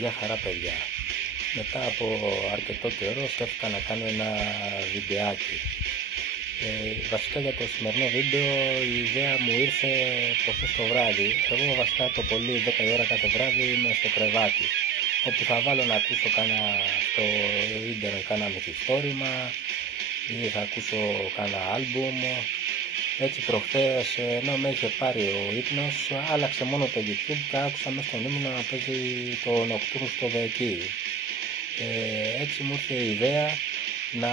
Γεια χαρά παιδιά. Μετά από αρκετό καιρό σκέφτηκα να κάνω ένα βιντεάκι. Βασικά για το σημερινό βίντεο η ιδέα μου ήρθε προχθές το βράδυ. Εγώ βασικά το πολύ 10 η ώρα κάθε βράδυ είμαι στο κρεβάτι, όπου θα βάλω να ακούσω στο ίντερνετ κάνα μυθιστόρημα ή θα ακούσω κάνα άλμπουμ. Έτσι προχθές, ενώ με είχε πάρει ο ύπνος, άλλαξε μόνο το YouTube και άκουσα μέσα στον ύπνο να παίζει το Nocturne στο Vekey. Έτσι μου ήρθε η ιδέα να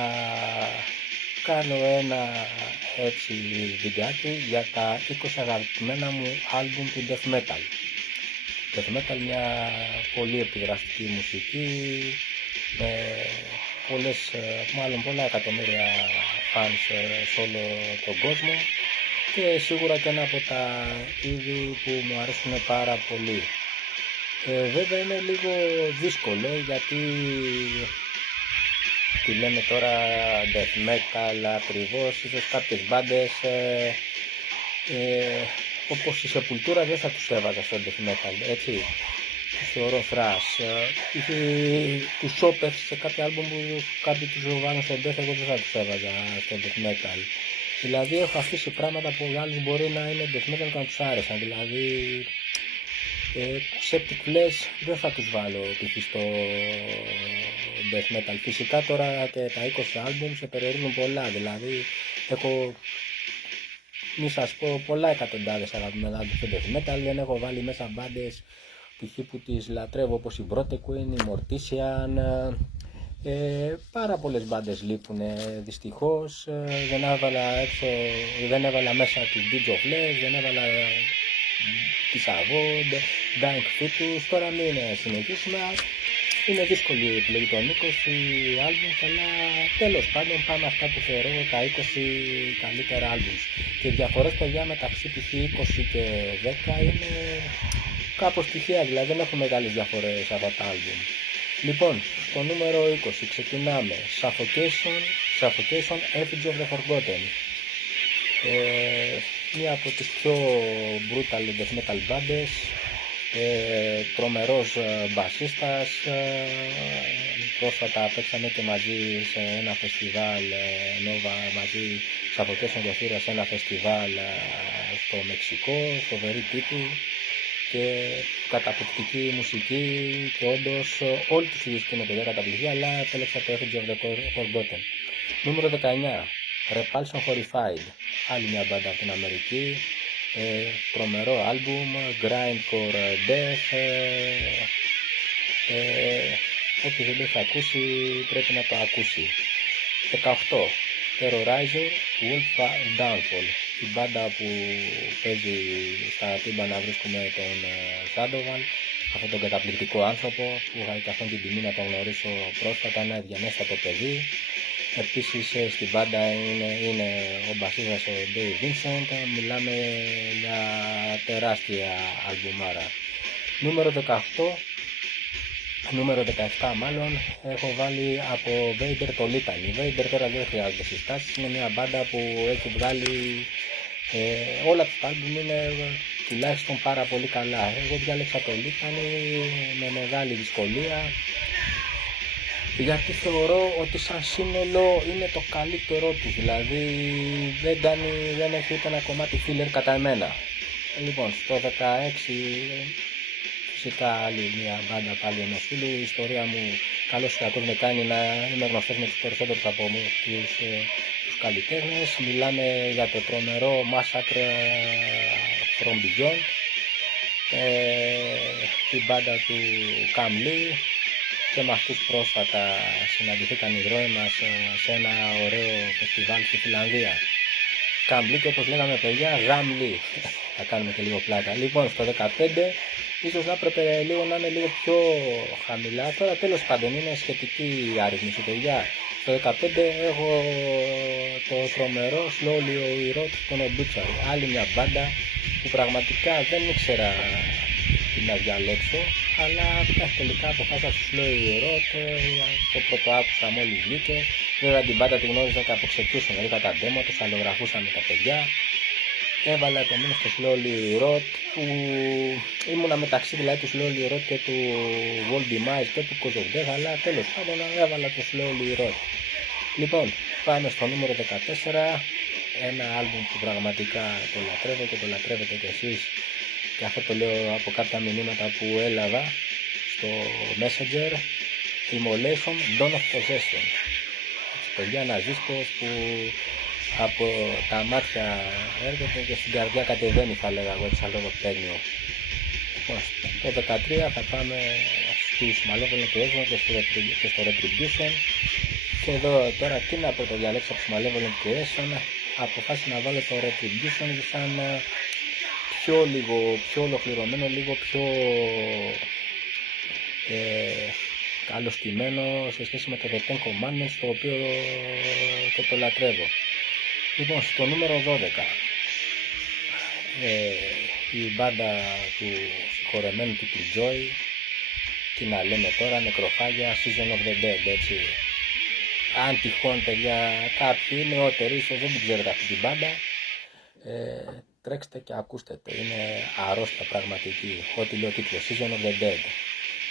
κάνω ένα έτσι βιντεάκι για τα 20 αγαπημένα μου άλμπουμ του Death Metal. Death Metal, μια πολύ επιδραστική μουσική με πολλά εκατομμύρια fans σε όλο τον κόσμο και σίγουρα και ένα από τα είδη που μου αρέσουν πάρα πολύ. Βέβαια είναι λίγο δύσκολο γιατί τι λένε τώρα death metal ακριβώς, ίσως κάποιες μπάντες όπως η Sepultura δεν θα τους έβαζα στο death metal, έτσι. Τους θεωρώ thrash, τους Opeth σε κάποια άλμπουμ που κάποιοι τους βάζουν στο death, εγώ δεν θα τους έβαζα στο death metal. Δηλαδή έχω αφήσει πράγματα που οι άλλους μπορεί να είναι death metal και να τους άρεσαν, δηλαδή Septic Flesh δεν θα τους βάλω π.χ. στο death metal. Φυσικά τώρα και τα 20 άλμπουμ σε περιορίζουν πολλά, δηλαδή έχω, μη σας πω, πολλά εκατοντάδες αγαπημένα άλμπουμ στο death metal. Δεν έχω βάλει μέσα μπάντες π.χ. που τις λατρεύω όπως η Brotequin, η Mortician, πάρα πολλές μπάντες λείπουν δυστυχώς. Δεν έβαλα μέσα την Bridge of Flesh, δεν έβαλα της Avod, Dank Fetus. Τώρα μην συνεχίσουμε, είναι δύσκολη η επιλογή των 20 άλμπουμς, αλλά τέλος πάντων πάμε αυτά που θεωρώ τα 20 καλύτερα άλμπουμς. Και οι διαφορές παιδιά μεταξύ π.χ. 20 και 10 είναι κάπως τυχαία, δηλαδή δεν έχουν μεγάλες διαφορές από τα άλμπουμ. Λοιπόν, στο νούμερο 20 ξεκινάμε Suffocation, Effigy of the Forgotten. Μία από τις πιο brutal death metal μπάντες, τρομερός μπασίστας, πρόσφατα παίξαμε και μαζί σε ένα φεστιβάλ Nova, μαζί Suffocation διαφύρα σε ένα φεστιβάλ στο Μεξικό, φοβερή τύπη και καταπληκτική μουσική και όντως όλοι τους δίσκοι είναι παιδιά καταπληκτικοί, αλλά επέλεξα το Effigy of the Forgotten. Νούμερο 19, Repulsion Horrified, άλλη μια μπάντα από την Αμερική, τρομερό άλμπουμ, grindcore death, όποιος δεν το έχει ακούσει πρέπει να το ακούσει. 18, Terrorizer, Wolf Downfall, η μπάντα που παίζει στα τύμπα να βρίσκουμε τον Σάντοβαν, αυτόν τον καταπληκτικό άνθρωπο που είχα και αυτόν την τιμή να τον γνωρίσω πρόσφατα, ένα ευγενέστατο παιδί. Επίσης στην μπάντα είναι ο μπασίστας ο Dave Vincent, μιλάμε για τεράστια αλμπουμάρα. Νούμερο 17 μάλλον, έχω βάλει από Vader το Litany. Vader τώρα δεν χρειάζεται συστάσεις, είναι μια μπάντα που έχει βγάλει όλα τα άλμπουμ είναι τουλάχιστον πάρα πολύ καλά. Εγώ διάλεξα το Litany με μεγάλη δυσκολία, γιατί θεωρώ ότι σαν σύνολο είναι το καλύτερό του, δηλαδή δεν έχει ούτε ένα κομμάτι filler κατά εμένα. Λοιπόν, στο 16 φυσικά άλλη μια μπάντα πάλι ενός φίλου. Η ιστορία μου καλώς ή κακώς με κάνει να είμαι γνωστός με τους περισσότερους από τους καλλιτέχνες. Μιλάμε για το τρομερό Massacre from Beyond, την μπάντα του Cam Lee, και με αυτούς πρόσφατα συναντηθήκαν οι δρόμοι μας σε ένα ωραίο φεστιβάλ στη Φιλανδία. Cam Lee και όπως λέγαμε παιδιά, Gam Lee. Θα κάνουμε και λίγο πλάκα. Λοιπόν, στο 15 ίσως θα έπρεπε λίγο να είναι λίγο πιο χαμηλά. Τώρα τέλος πάντων είναι σχετική η άρρυθμιση παιδιά. Στο 15 έχω το τρομερό Slowly We Rot των Obituary. Άλλη μια μπάντα που πραγματικά δεν ήξερα τι να διαλέξω, αλλά τελικά αποφάσισα στο Slowly We Rot, το πρώτο άκουσα μόλις βγήκε. Βέβαια την μπάντα τη γνώριζα και από Execution, είχα τα demo, τους αλλογραφούσαμε τα παιδιά. έβαλα το μήνυμα στο Slowly Rot που ήμουνα μεταξύ δηλαδή του Slowly Rot και του Wall Demise και του Cause of Death, αλλά τέλος πάντων έβαλα το Slowly Rot. Λοιπόν, πάμε στο νούμερο 14, ένα άλμπουμ που πραγματικά το λατρεύω και το λατρεύετε κι εσείς, και αυτό το λέω από κάποια μηνύματα που έλαβα στο Messenger. Immolation, Dawn of Possession. Παιδιά, ένας δίσκος που από τα μάτια έρχεται και στην καρδιά κατεβαίνει, θα λέγα εγώ, σαν λογοπαίγνιο. Το 13 θα πάμε στους Malevolent Creation και στο Retribution. Και εδώ τώρα τι να πρωτοδιαλέξω από τους Malevolent Creation, αποφάσισα να βάλω το Retribution σαν πιο ολοκληρωμένο, λίγο πιο καλωστημένο σε σχέση με το The Ten Commandments, το οποίο και το λατρεύω. Λοιπόν, στο νούμερο 12, η μπάντα του συγχωρεμένου του Joy, τι να λέμε τώρα, νεκροφάγια, Season of the Dead, έτσι. Αν τυχόν, παιδιά, κάποιοι νεότεροι ίσως δεν την ξέρετε αυτή την μπάντα, τρέξτε και ακούστε το, είναι αρρώστια πραγματική, ό,τι λέει ο τίτλος, Season of the Dead.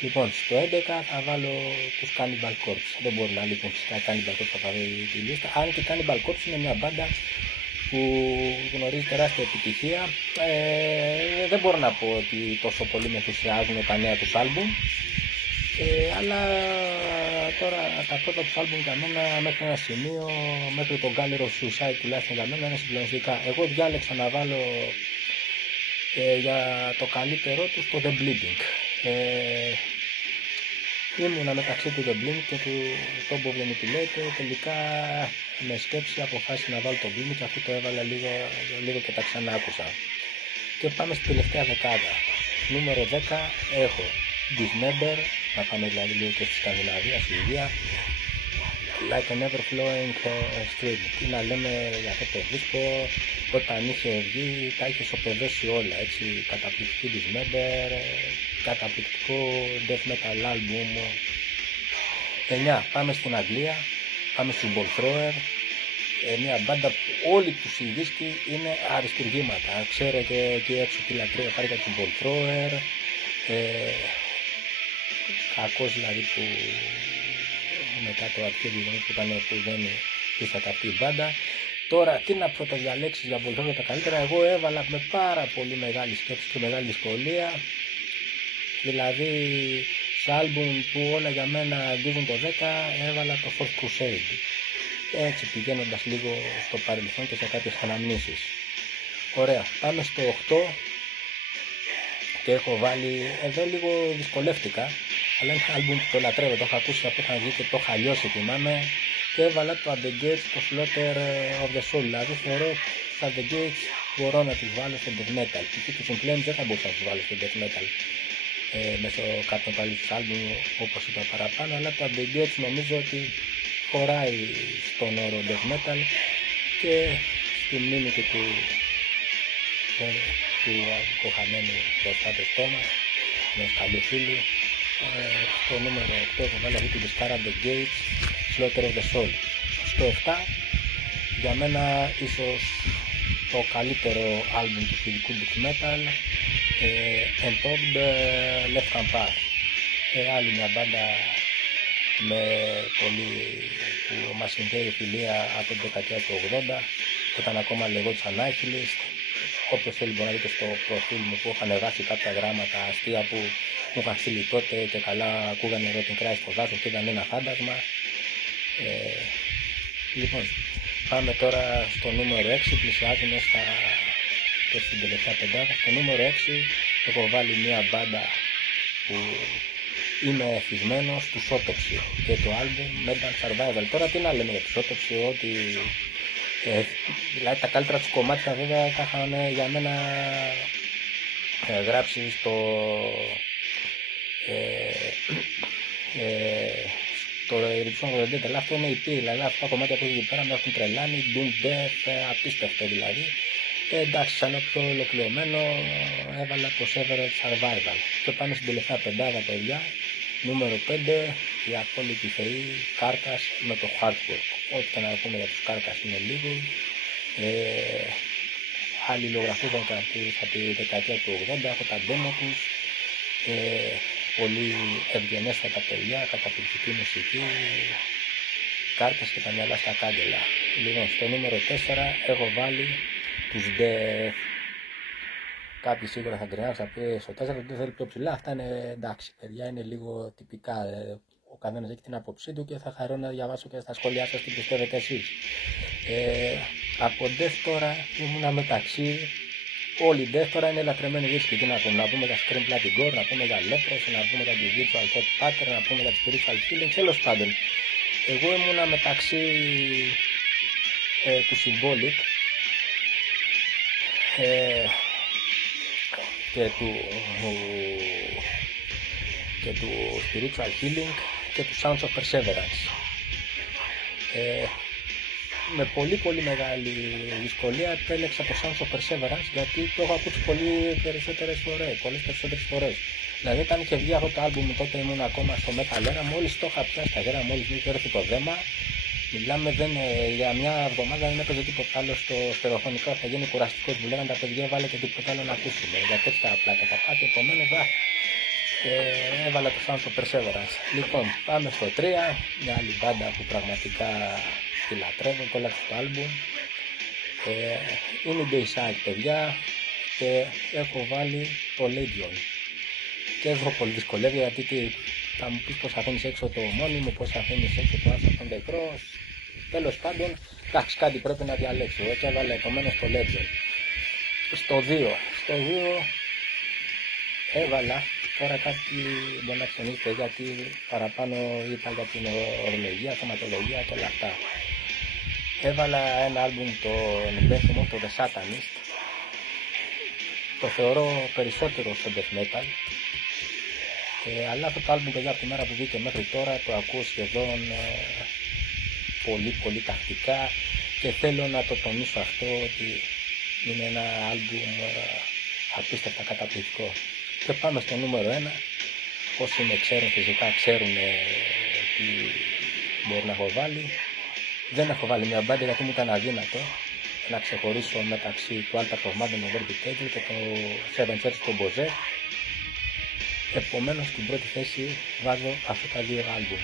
Λοιπόν, στο 11 θα βάλω τους Cannibal Corpse. Δεν μπορεί να λείπουν φυσικά οι Cannibal Corpse από τη λίστα. Αν και οι Cannibal Corpse είναι μια μπάντα που γνωρίζει τεράστια επιτυχία. Δεν μπορώ να πω ότι τόσο πολύ με ενθουσιάζουν τα νέα τους άλμπουμ. Αλλά τώρα τα πρώτα τους άλμπουμ για μένα μέχρι ένα σημείο, μέχρι το Gallery of Suicide τουλάχιστον για μένα είναι συγκλονιστικά. Εγώ διάλεξα να βάλω για το καλύτερό τους το The Bleeding. Ήμουνα μεταξύ του The Blink και του Top of the Mutilated, τελικά με σκέψη αποφάσισα να βάλω το Blink και αφού το έβαλα λίγο και τα ξανά άκουσα. Και πάμε στην τελευταία δεκάδα. Νούμερο 10 έχω Dismember, να πάμε δηλαδή λίγο και στη Σκανδιναβία, Σουηδία, Like an Ever Flowing Stream. Τι να λέμε για αυτό το δίσκο, όταν είχε βγει τα είχε σοπεδώσει όλα, έτσι, καταπληκτική Dismember, καταπληκτικό death metal album. 9. Πάμε στην Αγγλία, πάμε στους Ballthrower, μια μπάντα που όλοι τους οι δίσκοι είναι αριστουργήματα. Ξέρω και εκεί έξω τη λατρεία χάρηκα τους Ballthrower, κακός δηλαδή που μετά το αρχίδι που ήταν που δεν ήρθατε αυτή η μπάντα. Τώρα τι να πρωτοδιαλέξεις για Ballthrower τα καλύτερα, εγώ έβαλα με πάρα πολύ μεγάλη σκέψη και μεγάλη δυσκολία. Δηλαδή, σε άλμπουμ που όλα για μένα αγγίζουν το 10, έβαλα το Fourth Crusade. Έτσι πηγαίνοντας λίγο στο παρελθόν και σε κάποιες αναμνήσεις. Ωραία, πάμε στο 8 και έχω βάλει, εδώ λίγο δυσκολεύτηκα, αλλά είναι ένα άλμπουμ που το λατρεύω, το έχω ακούσει από όταν βγήκε, το είχα λιώσει θυμάμαι, και έβαλα το At the Gates, το Slaughter of the Soul. Δηλαδή θεωρώ το At the Gates μπορώ να τους βάλω στο death metal. Και τους Inflames δεν θα μπορούσα να τους βάλω στο death metal μέσω κάποιων πάλι τους άλμπουμ όπως είπα παραπάνω, αλλά το At the Gates νομίζω ότι χωράει στον όρο death metal και στη μνήμη και του χαμένου προστάτες Τόμας, ενός καλού φίλου. Στο νούμερο 8 έχω βάλει αυτή τη δισκάρα The Gates, Slaughter of the Soul. Στο 7 για μένα ίσως το καλύτερο άλμπουμ του φιλικού death metal, Entombed, Left Hand Path. Άλλη μια μπάντα με πολύ που μας συνδέει φιλία από την δεκαετία του 80, όταν ακόμα λεγόταν Nihilist. Όποιος θέλει μπορεί να δείτε στο προφίλ μου που είχαν γράψει κάποια γράμματα αστεία που μου είχαν στείλει τότε και καλά ακούγανε Rotten Cry στο δάσος και ήταν ένα φάντασμα. Λοιπόν, πάμε τώρα στο νούμερο 6, πλησιάζουμε και στην τελευταία πεντάδα. Στο νούμερο 6 έχω βάλει μια μπάντα που είμαι εθισμένος, τους Autopsy και το album Metal Survival. Τώρα τι να λέμε για τους Autopsy, ότι δηλαδή τα καλύτερα τους κομμάτια βέβαια τα είχαν για μένα γράψει στο Eruption of the Dead, αλλά αυτό είναι η πύλη, δηλαδή αυτά τα κομμάτια που εκεί πέρα με έχουν τρελάνει, Doom Death, απίστευτο δηλαδή. Εντάξει, σαν πιο ολοκληρωμένο έβαλα το Severed Survival. Και πάμε στην τελευταία πεντάδα, παιδιά. Νούμερο 5, η απόλυτη θεή, Carcass με το Hardcore. Ό,τι και να πούμε για τους Carcass είναι λίγο. αλληλογραφούνταν από τη δεκαετία του 80, έχω τα demo τους, πολύ ευγενέστατα παιδιά, καταπληκτική μουσική, κάρτες και τα μυαλά στα κάγκελα. Λοιπόν, στο νούμερο 4 έχω βάλει τους Death. Κάποιοι σίγουρα θα γκρινιάξουν, θα πει στο 4 δεν θέλει πιο ψηλά. Αυτά είναι εντάξει, παιδιά, είναι λίγο τυπικά. Ο καθένας έχει την άποψή του και θα χαρώ να διαβάσω και στα σχόλιά σας τι πιστεύετε εσείς. Από Death τώρα ήμουνα μεταξύ. Όλοι οι Death τώρα είναι λατρεμένοι δίσκοι. Τι να πούμε, να πούμε για Scream Bloody Gore, να πούμε για Leprosy, να πούμε για τη Virtual Thought Pattern, να πούμε για τη Spiritual Healing, τέλος πάντων. Εγώ ήμουνα μεταξύ του Symbolic και του Spiritual Healing και του Sounds of Perseverance. Με πολύ μεγάλη δυσκολία επέλεξα το Sounds of Perseverance, γιατί το έχω ακούσει πολλές περισσότερες φορές. Δηλαδή όταν είχε βγει αυτό το άλμπουμ, τότε ήμουν ακόμα στο Metal Era, μόλις το είχα πιάσει στα γέρα, μόλις μου είχε έρθει το δέμα. Μιλάμε για μια εβδομάδα δεν έπαιζε τίποτα άλλο στο στερεοφωνικό, θα γίνει κουραστικός, μου λέγανε τα παιδιά βάλε και τίποτα άλλο να ακούσουμε, για τέτοια απλά τα παπάκια, επομένως έβαλα το Sounds of Perseverance. Λοιπόν, πάμε στο 3, μια άλλη μπάντα που πραγματικά τη λατρεύω, κόλλαξε το άλμπουμ. Είναι η Dayside, παιδιά, και έχω βάλει το Legion. Και έχω πολύ δυσκολεύεια, γιατί θα μου πεις πως αφήνεις έξω το ομώνυμο, πως αφήνεις έξω το Answer from the Cross. Τέλος πάντων, εντάξει, κάτι πρέπει να διαλέξω. Έτσι έβαλα επομένως το Legion. Στο 2 έβαλα, τώρα κάτι μπορεί να ξενήσετε, γιατί παραπάνω είπα για την ορολογία, θεματολογία και όλα αυτά. Έβαλα ένα άλμπουμ τον Μπέθυμο, το The Satanist. Το θεωρώ περισσότερο στο death metal. Αλλά αυτό το άλμπουμ, παιδιά, από τη μέρα που βγήκε μέχρι τώρα το ακούω σχεδόν πολύ τακτικά και θέλω να το τονίσω αυτό, ότι είναι ένα άλμπουμ απίστευτα καταπληκτικό. Και πάμε στο νούμερο 1. Όσοι με ξέρουν φυσικά ξέρουν τι μπορεί να έχω βάλει. Δεν έχω βάλει μια μπάντα γιατί μου ήταν αδύνατο να ξεχωρίσω μεταξύ του Altar of Madness of Verbicated και του Seven Church του Μποζέ. Επομένως στην πρώτη θέση βάζω αυτά τα δύο άλμπουμ.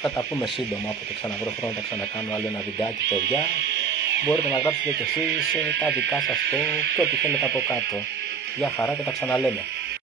Θα τα πούμε σύντομα, από το ξαναβρω χρόνο θα ξανακάνω άλλο ένα βιντεάκι, παιδιά. Μπορείτε να γράψετε και εσείς τα δικά σας το και ό,τι θέλετε από κάτω. Γεια χαρά και τα ξαναλέμε.